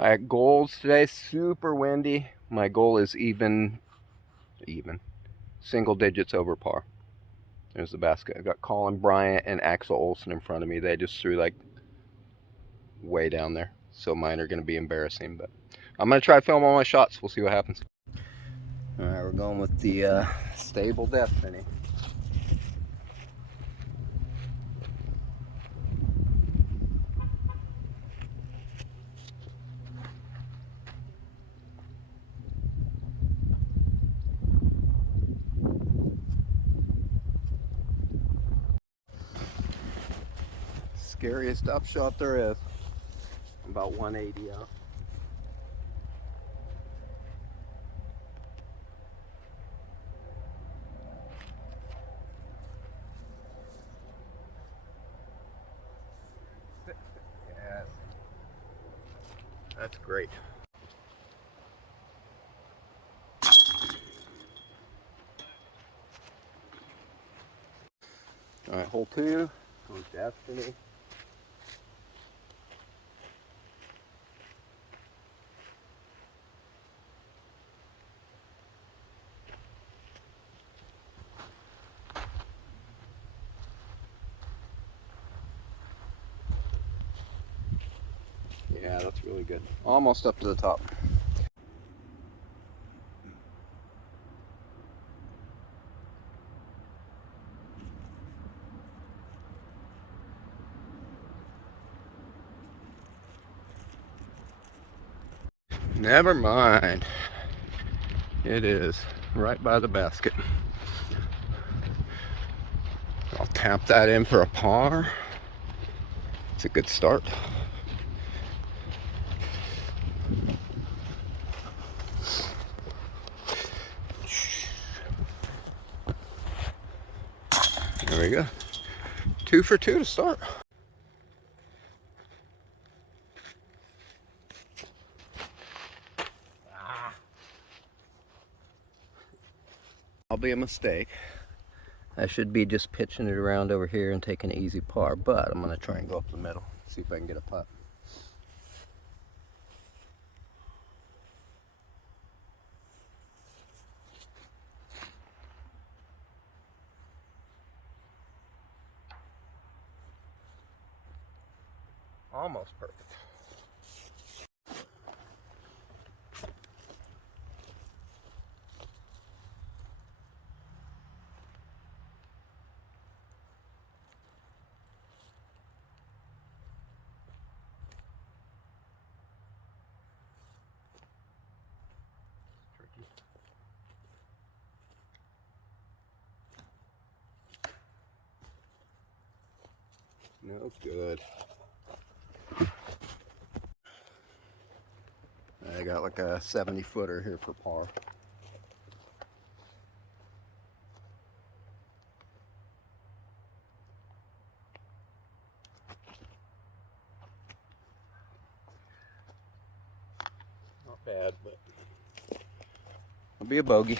Kayak goals today, super windy. My goal is even, single digits over par. There's the basket. I've got Colin Bryant and Axel Olsen in front of me. They just threw like way down there. So mine are going to be embarrassing, but I'm going to try to film all my shots. We'll see what happens. All right, we're going with the Stable Destiny. Scariest upshot there is. About 180 out. Yes. That's great. All right, hole 2 on Destiny. Yeah, that's really good. Almost up to the top. Never mind. It is right by the basket. I'll tap that in for a par. It's a good start. There we go. 2 for 2 to start. I'll be a mistake. I should be just pitching it around over here and taking an easy par, but I'm going to try and go up the middle, see if I can get a putt. Almost perfect. Tricky. No good. I got like a 70-footer here for par. Not bad, but it'll be a bogey.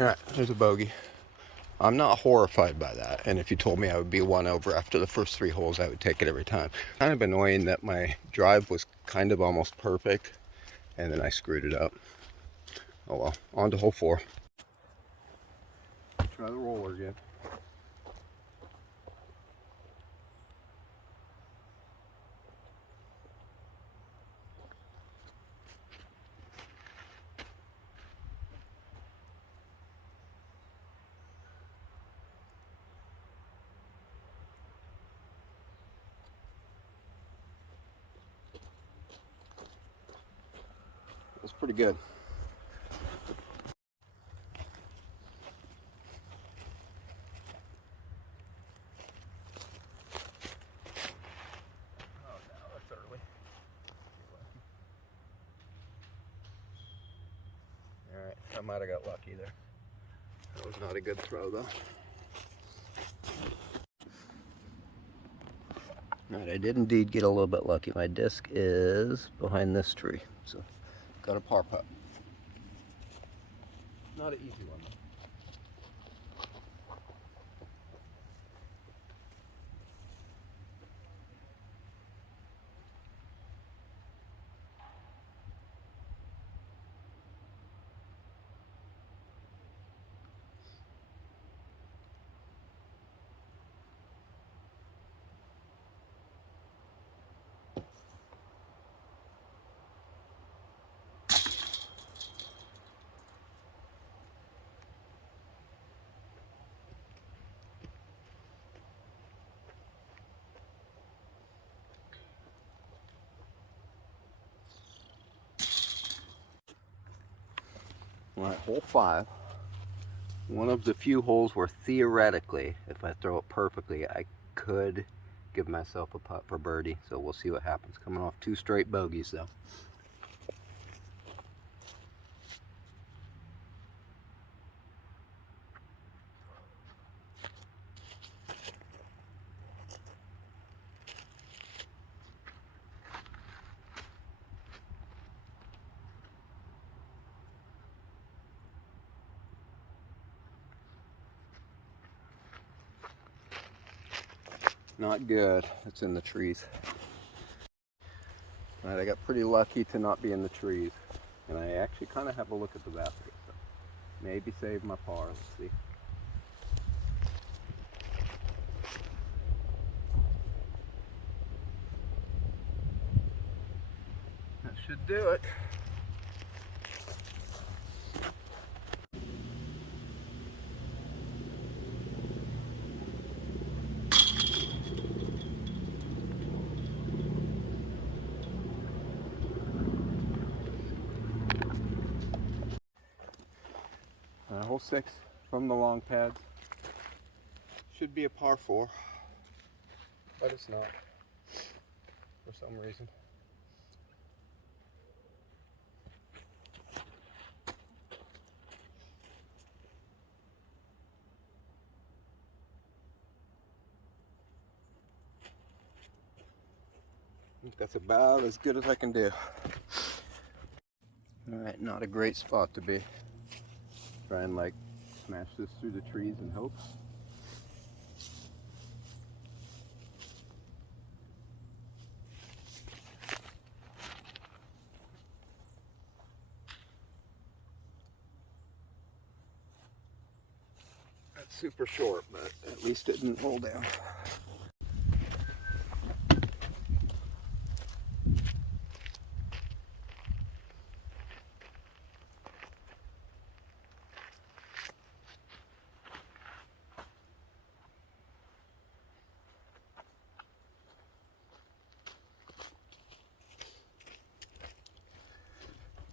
All right, there's a bogey. I'm not horrified by that, and if you told me I would be 1 over after the first 3 holes, I would take it every time. Kind of annoying that my drive was kind of almost perfect, and then I screwed it up. Oh well, on to hole 4. Try the roller again. That's pretty good. Oh no, that's early. Alright, I might have got lucky there. That was not a good throw though. Alright, I did indeed get a little bit lucky. My disc is behind this tree, so got a par putt. Not an easy one though. Alright, hole 5. One of the few holes where theoretically, if I throw it perfectly, I could give myself a putt for birdie. So we'll see what happens. Coming off 2 straight bogeys though. Not good. It's in the trees. Alright, I got pretty lucky to not be in the trees. And I actually kind of have a look at the basket. So maybe save my par. Let's see. That should do it. Hole 6 from the long pads. Should be a par 4, but it's not for some reason. I think that's about as good as I can do. Alright, not a great spot to be. Try and like smash this through the trees and hope. That's super short, but at least it didn't roll down.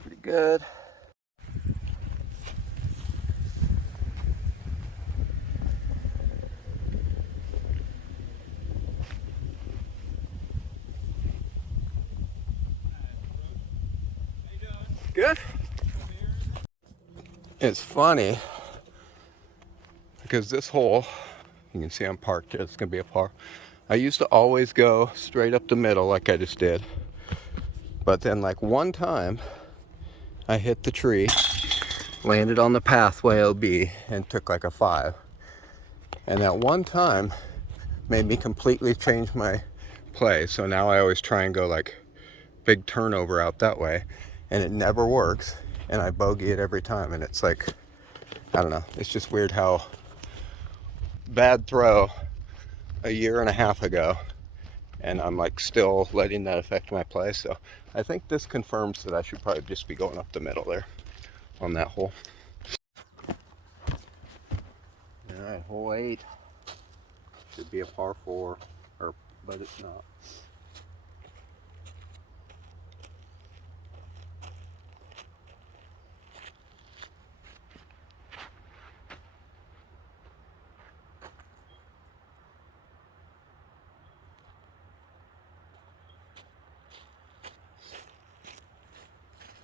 Pretty good. Good. It's funny because this hole, you can see I'm parked here, it's gonna be a par. I used to always go straight up the middle like I just did. But then like one time I hit the tree, landed on the pathway OB and took like a 5. And that one time made me completely change my play. So now I always try and go like big turnover out that way, and it never works. And I bogey it every time. And it's like, I don't know, it's just weird how bad throw a year and a half ago, and I'm like still letting that affect my play. So I think this confirms that I should probably just be going up the middle there on that hole. All right, hole 8 should be a par 4, but it's not.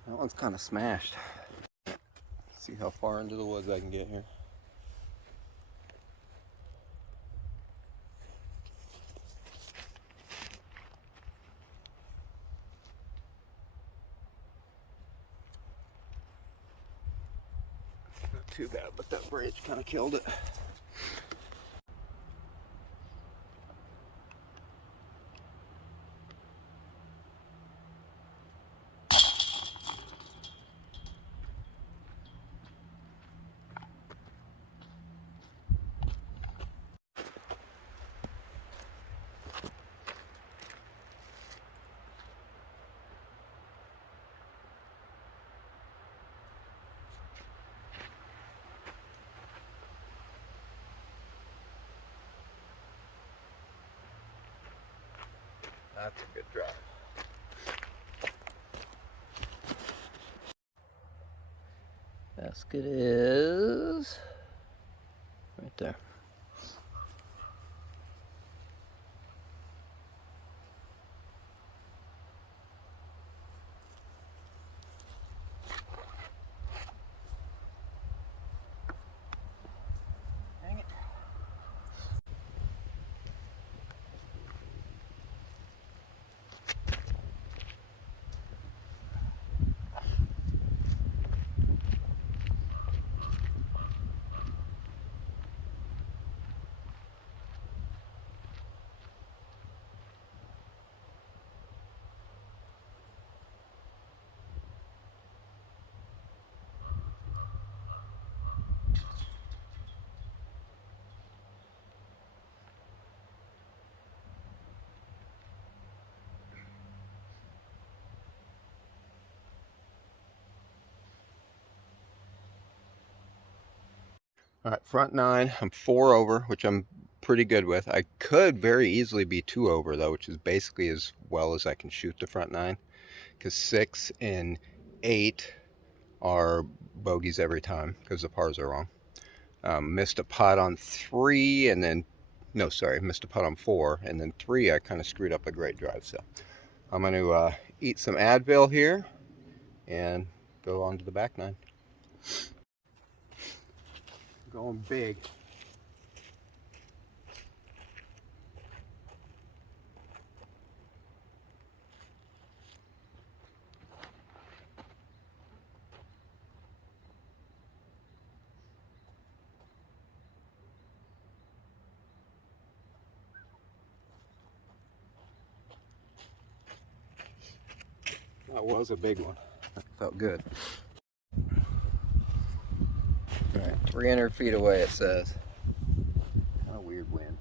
That one's kind of smashed. Let's see how far into the woods I can get here. too bad, but that bridge kind of killed it. That's a good drive. Basket is right there. Dang it. All right, front 9, I'm 4 over, which I'm pretty good with. I could very easily be 2 over though, which is basically as well as I can shoot the front 9, because 6 and 8 are bogeys every time because the pars are wrong. Missed a putt on 3 and then, no, sorry, missed a putt on 4, and then 3 I kind of screwed up a great drive. So I'm going to eat some Advil here and go on to the back 9. Going big. That was a big one. That felt good. All right, 300 feet away it says. Kind of weird wind.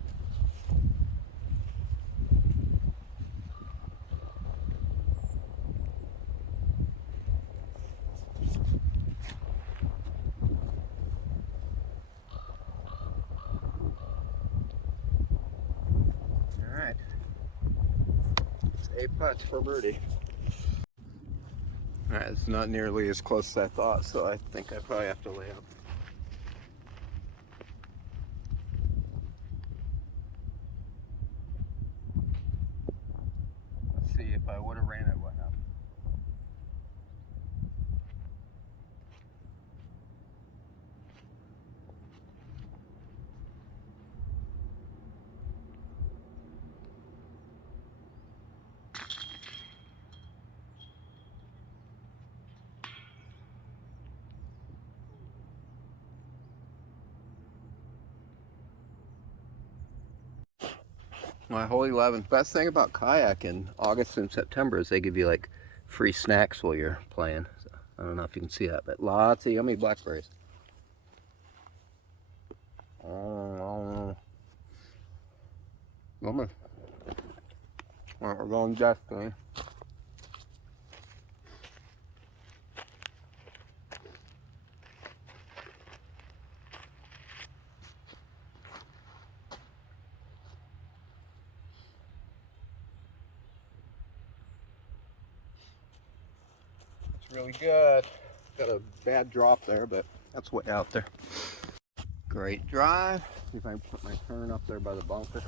All right, it's 8 putts for birdie. All right, it's not nearly as close as I thought, so I think I probably have to lay up. Let's see, if I would have ran it, what happened? My whole 11. Best thing about kayak in August and September is they give you like free snacks while you're playing. So, I don't know if you can see that, but lots of yummy blackberries. Oh, yummy. All right, we're going destiny. It's really good. Got a bad drop there, but that's way out there. Great drive. See if I can put my turn up there by the bunker.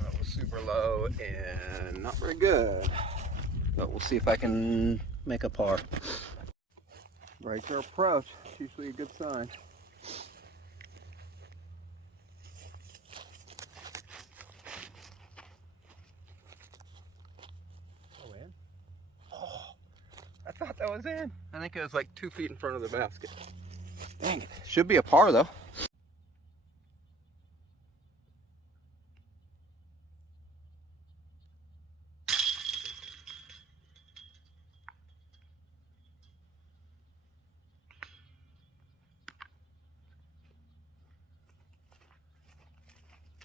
That was super low and not very good. But we'll see if I can make a par. Breaker approach, it's usually a good sign. Oh, in? Oh, I thought that was in. I think it was like 2 feet in front of the basket. Dang it. Should be a par though.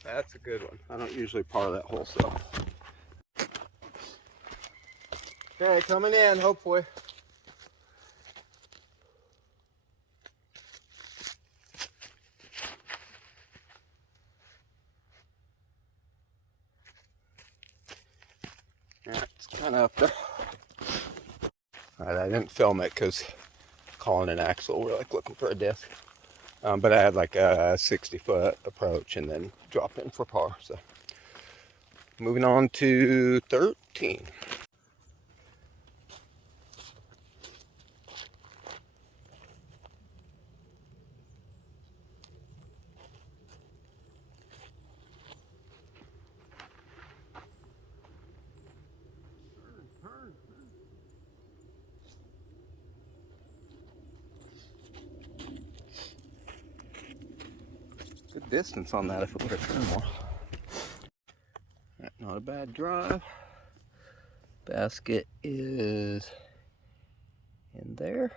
That's a good one. I don't usually par that hole, so. Okay, coming in, hopefully. Yeah, it's kind of up there. All right, I didn't film it because Colin and Axel were like looking for a disc. But I had like a 60-foot approach and then drop in for par. So moving on to 13. Good distance on that if it would have turned more. Right, not a bad drive. Basket is in there.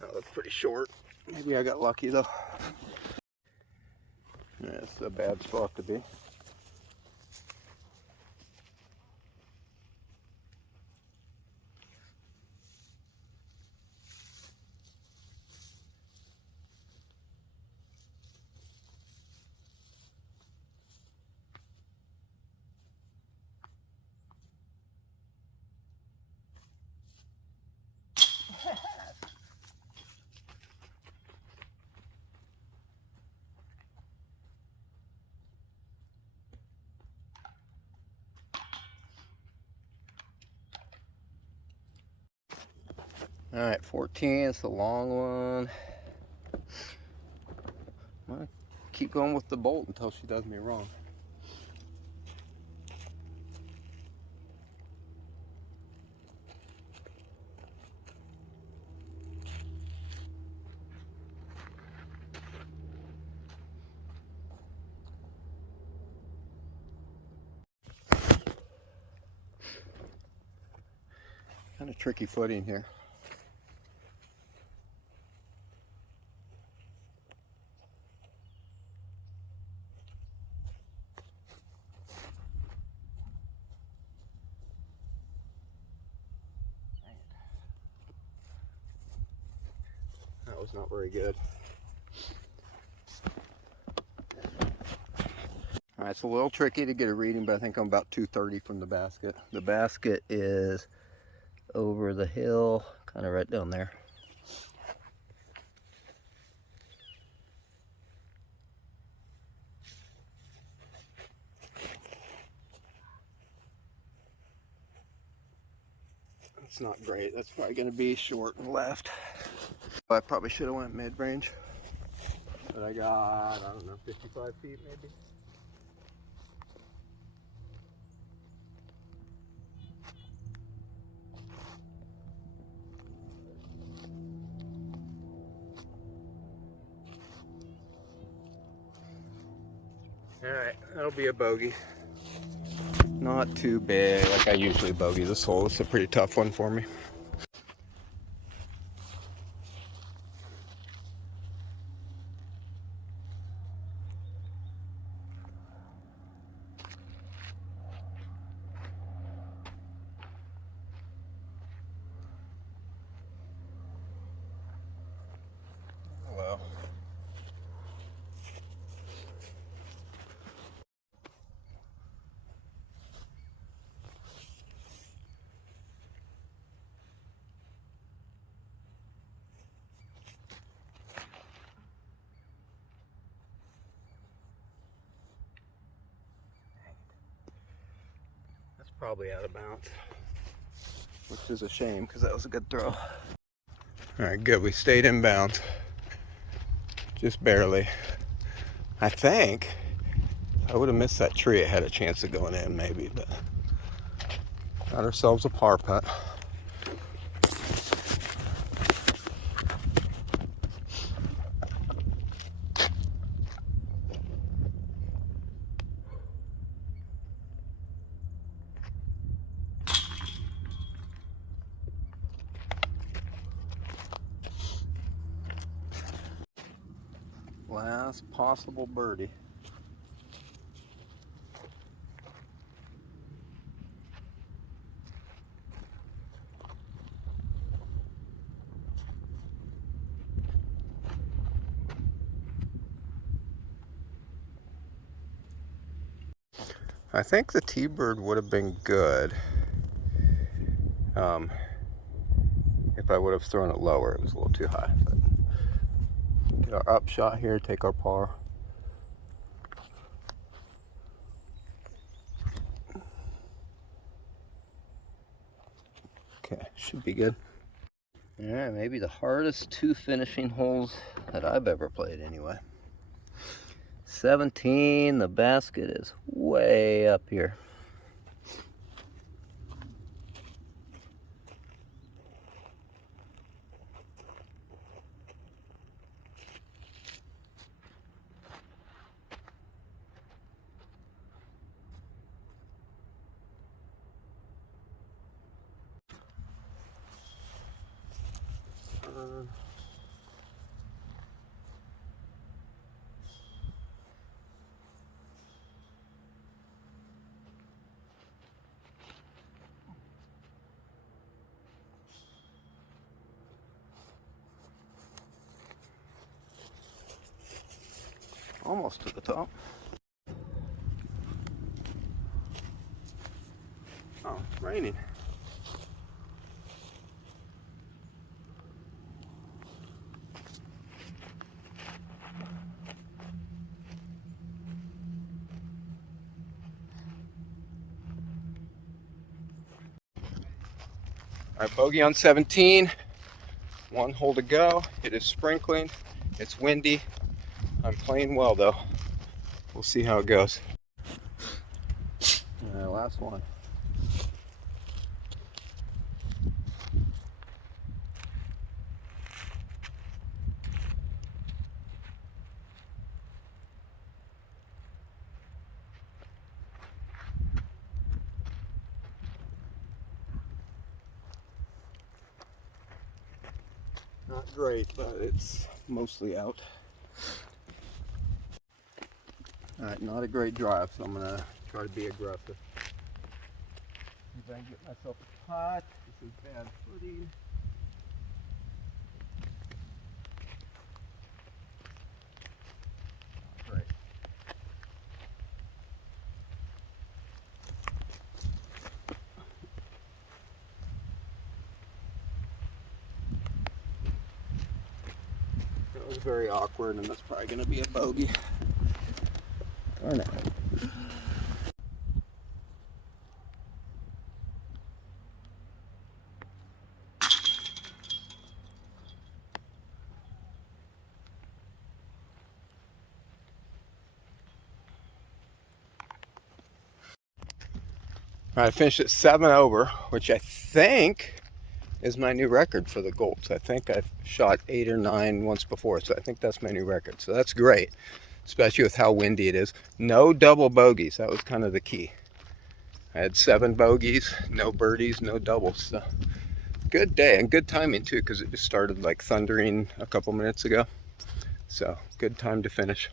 That looks pretty short. Maybe I got lucky though. That's a bad spot to be. All right, 14, it's a long one. I'm gonna keep going with the bolt until she does me wrong. Kind of tricky footing here. That was not very good. All right, it's a little tricky to get a reading, but I think I'm about 230 from the basket. The basket is over the hill, kind of right down there. It's not great. That's probably going to be short and left. I probably should have went mid-range. But I got, I don't know, 55 feet maybe. All right, that'll be a bogey. Not too big, like I usually bogey this hole. It's a pretty tough one for me. Hello. probably out of bounds, which is a shame because that was a good throw. All right, good. We stayed in bounds, just barely. I think I would have missed that tree. I had a chance of going in maybe, but got ourselves a par putt. Last possible birdie. I think the T-bird would have been good if I would have thrown it lower. It was a little too high. But get our up shot here, take our par. Okay, should be good. Yeah, maybe the hardest 2 finishing holes that I've ever played anyway. 17, the basket is way up here. Almost to the top. Oh, it's raining. All right, bogey on 17. 1 hole to go. It is sprinkling. It's windy. I'm playing well though. We'll see how it goes. All right, last one. Not great, but it's mostly out. All right, not a great drive, so I'm gonna try to be aggressive. See if I can get myself a putt. This is bad footing. Not great. That was very awkward, and that's probably gonna be a bogey. Darn it. All right, I finished at 7 over, which I think is my new record for the Golds. I think I've shot 8 or 9 once before, so I think that's my new record. So that's great, especially with how windy it is. No double bogeys, that was kind of the key. I had 7 bogeys, no birdies, no doubles. So good day, and good timing too, because it just started like thundering a couple minutes ago. So good time to finish.